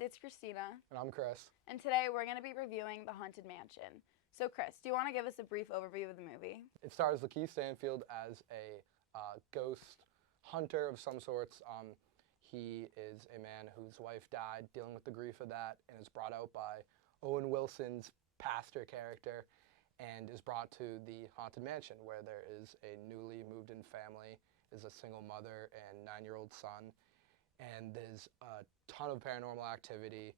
it's Christina. And I'm Chris. And today we're going to be reviewing The Haunted Mansion. So, Chris, do you want to give us a brief overview of the movie? It stars Lakeith Stanfield as a ghost hunter of some sorts. He is a man whose wife died, dealing with the grief of that, and is brought out by Owen Wilson's pastor character and is brought to the Haunted Mansion, where there is a newly moved-in family, is a single mother and 9-year-old son, and there's a ton of paranormal activity.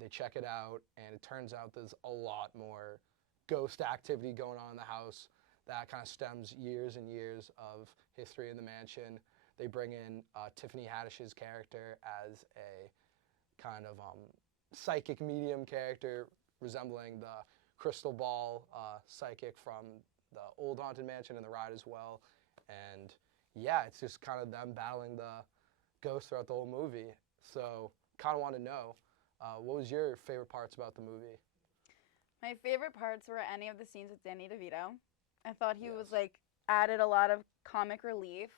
They check it out, and it turns out there's a lot more ghost activity going on in the house that kind of stems years and years of history in the mansion. They bring in Tiffany Haddish's character as a kind of psychic medium character resembling the crystal ball psychic from the old Haunted Mansion and the ride as well. And yeah, it's just kind of them battling the ghosts throughout the whole movie. So kind of want to know, what was your favorite parts about the movie? My favorite parts were any of the scenes with Danny DeVito. I thought he was Yes. added a lot of comic relief.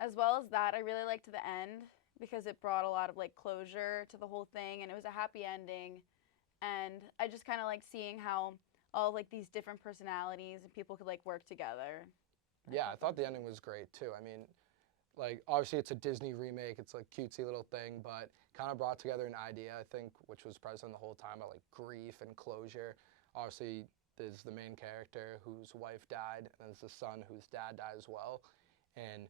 As well as that, I really liked the end because it brought a lot of closure to the whole thing, and it was a happy ending. And I just kind of like seeing how all these different personalities and people could work together. Yeah, I thought the ending was great too. I mean, obviously it's a Disney remake, it's a cutesy little thing, but kind of brought together an idea, I think, which was present the whole time, about grief and closure. Obviously, there's the main character whose wife died, and there's the son whose dad died as well. And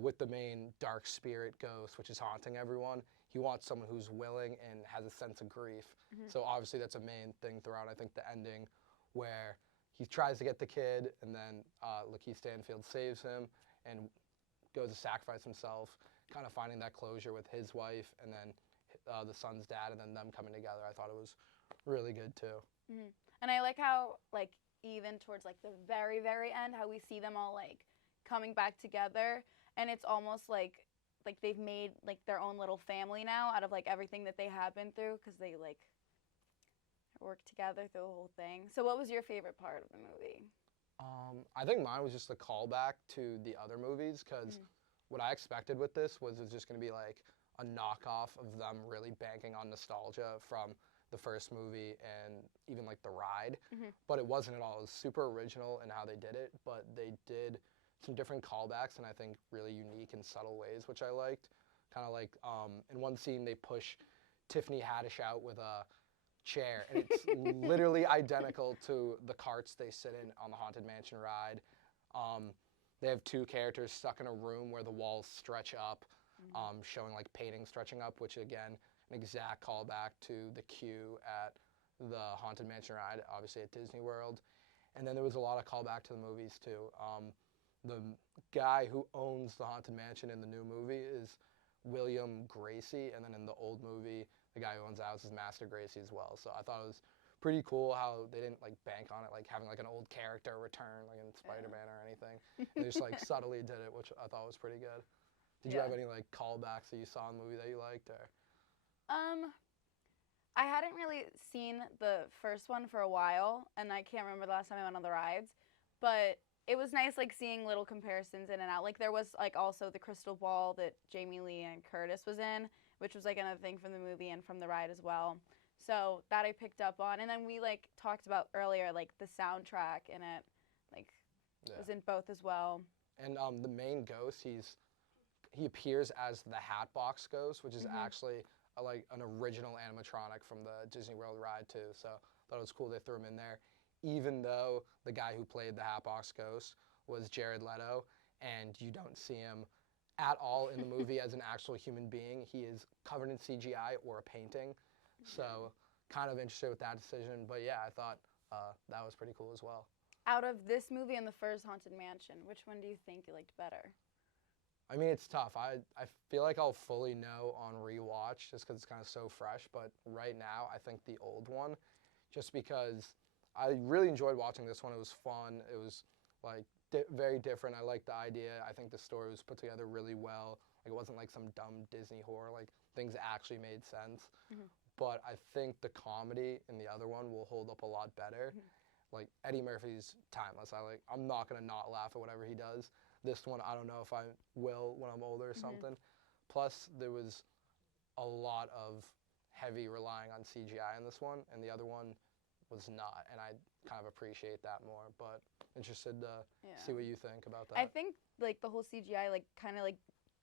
with the main dark spirit ghost, which is haunting everyone, he wants someone who's willing and has a sense of grief. Mm-hmm. So obviously that's a main thing throughout, I think, the ending, where he tries to get the kid, and then Lakeith Stanfield saves him and goes to sacrifice himself, kind of finding that closure with his wife, and then the son's dad, and then them coming together. I thought it was really good too. Mm-hmm. And I like how even towards the very, very end, how we see them all coming back together, and it's almost like they've made their own little family now out of everything that they have been through, because they work together through the whole thing. So what was your favorite part of the movie? I think mine was just a callback to the other movies, because what I expected with this was it was just going to be a knockoff of them really banking on nostalgia from the first movie and even the ride. Mm-hmm. But it wasn't at all. It was super original in how they did it, but they did some different callbacks, and I think really unique and subtle ways, which I liked. Kind of in one scene they push Tiffany Haddish out with a chair, and it's literally identical to the carts they sit in on the Haunted Mansion ride. They have two characters stuck in a room where the walls stretch up, showing paintings stretching up, which again, an exact callback to the queue at the Haunted Mansion ride, obviously at Disney World. And then there was a lot of callback to the movies too. The guy who owns the Haunted Mansion in the new movie is William Gracie, and then in the old movie, the guy who owns the house is Master Gracie as well. So I thought it was pretty cool how they didn't bank on it, having an old character return in Spider-Man or anything. They just subtly did it, which I thought was pretty good. Did you have any callbacks that you saw in the movie that you liked, or? I hadn't really seen the first one for a while, and I can't remember the last time I went on the rides, but it was nice seeing little comparisons in and out. There was also the crystal ball that Jamie Lee and Curtis was in, which was another thing from the movie and from the ride as well. So that I picked up on, and then we talked about earlier the soundtrack in it, was in both as well. And the main ghost, he appears as the Hatbox Ghost, which is actually an original animatronic from the Disney World ride too. So I thought it was cool they threw him in there, even though the guy who played the Hatbox Ghost was Jared Leto, and you don't see him at all in the movie as an actual human being. He is covered in CGI or a painting. So kind of interested with that decision. But yeah, I thought that was pretty cool as well. Out of this movie and the first Haunted Mansion, which one do you think you liked better? I mean, it's tough. I feel like I'll fully know on rewatch just because it's kind of so fresh. But right now, I think the old one, just because I really enjoyed watching this one. It was fun. It was very different. I liked the idea. I think the story was put together really well. It wasn't some dumb Disney horror. Things actually made sense. But I think the comedy in the other one will hold up a lot better. Eddie Murphy's timeless. I'm not gonna not laugh at whatever he does. This one, I don't know if I will when I'm older or something. Plus, there was a lot of heavy relying on CGI in this one, and the other one was not, and I kind of appreciate that more. But interested to see what you think about that. I think like the whole CGI like kind of like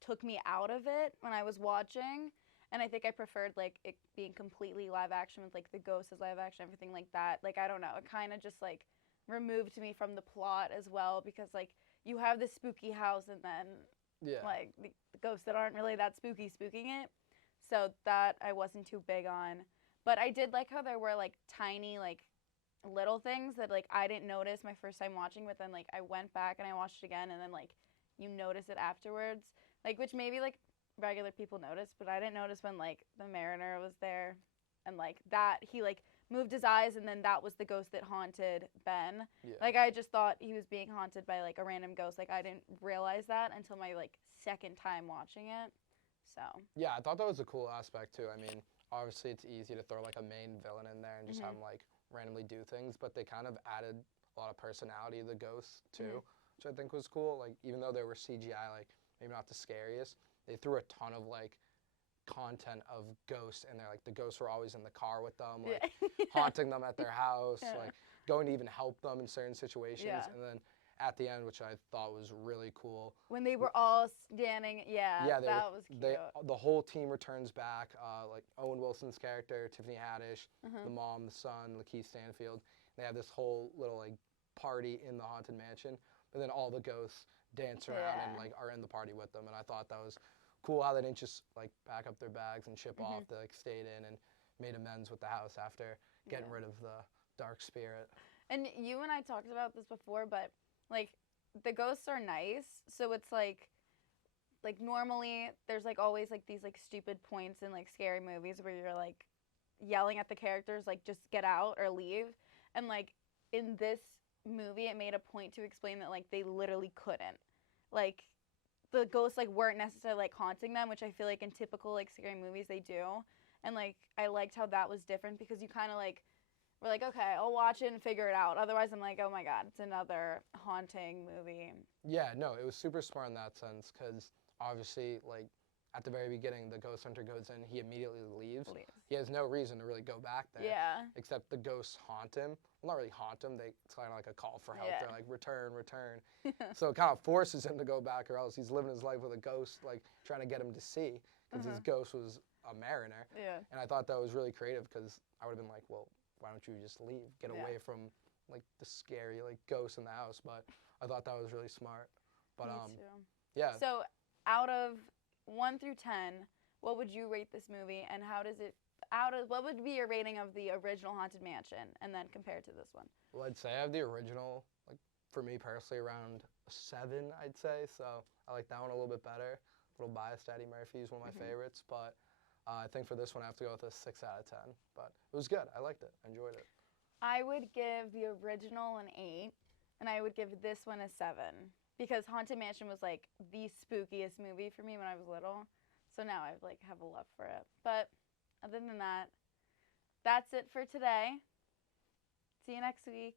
took me out of it when I was watching, and I think I preferred like it being completely live action with like the ghosts as live action, everything like that. Like I don't know, it kind of just like removed me from the plot as well, because like you have this spooky house and then like the ghosts that aren't really that spooky spooking it. So that I wasn't too big on. But I did like how there were like tiny like little things that like I didn't notice my first time watching, but then like I went back and I watched it again, and then like you notice it afterwards, like which maybe like regular people notice, but I didn't notice when like the mariner was there, and like that he like moved his eyes, and then that was the ghost that haunted Ben. Like I just thought he was being haunted by like a random ghost. Like I didn't realize that until my like second time watching it. So yeah, I thought that was a cool aspect too. I mean, obviously it's easy to throw like a main villain in there and just have him like randomly do things, but they kind of added a lot of personality to the ghosts too, which I think was cool. Like even though they were CGI, like maybe not the scariest, they threw a ton of like content of ghosts in there. Like the ghosts were always in the car with them, like haunting them at their house, like going to even help them in certain situations. And then at the end, which I thought was really cool, when they were all standing, that was cute. The whole team returns back, like Owen Wilson's character, Tiffany Haddish, the mom, the son, Lakeith Stanfield. They have this whole little like party in the haunted mansion, but then all the ghosts dance around and like are in the party with them. And I thought that was cool how they didn't just like pack up their bags and ship off. They like stayed in and made amends with the house after getting rid of the dark spirit. And you and I talked about this before, but like the ghosts are nice, so it's like normally there's like always like these like stupid points in like scary movies where you're like yelling at the characters like just get out or leave, and like in this movie it made a point to explain that like they literally couldn't, like the ghosts like weren't necessarily like haunting them, which I feel like in typical like scary movies they do. And like I liked how that was different, because you kind of like we're like, okay, I'll watch it and figure it out. Otherwise, I'm like, oh my God, it's another haunting movie. Yeah, no, it was super smart in that sense, because obviously, like, at the very beginning, the ghost hunter goes in, he immediately leaves. He has no reason to really go back there. Except the ghosts haunt him. Well, not really haunt him. It's kind of like a call for help. They're like, return, return. So it kind of forces him to go back, or else he's living his life with a ghost, like, trying to get him to see, because his ghost was a mariner. And I thought that was really creative, because I would have been like, well, why don't you just leave, get away from like the scary like ghosts in the house? But I thought that was really smart. But Me too. yeah. So out of 1 through 10, what would you rate this movie, and how does it what would be your rating of the original Haunted Mansion, and then compared to this one? Well, I'd say I have the original, like for me personally, around a 7, I'd say. So I like that one a little bit better. A little biased, Eddie Murphy is one of my favorites, but I think for this one, I have to go with a 6 out of 10. But it was good. I liked it. I enjoyed it. I would give the original an 8, and I would give this one a 7, because Haunted Mansion was like the spookiest movie for me when I was little. So now I like have a love for it. But other than that, that's it for today. See you next week.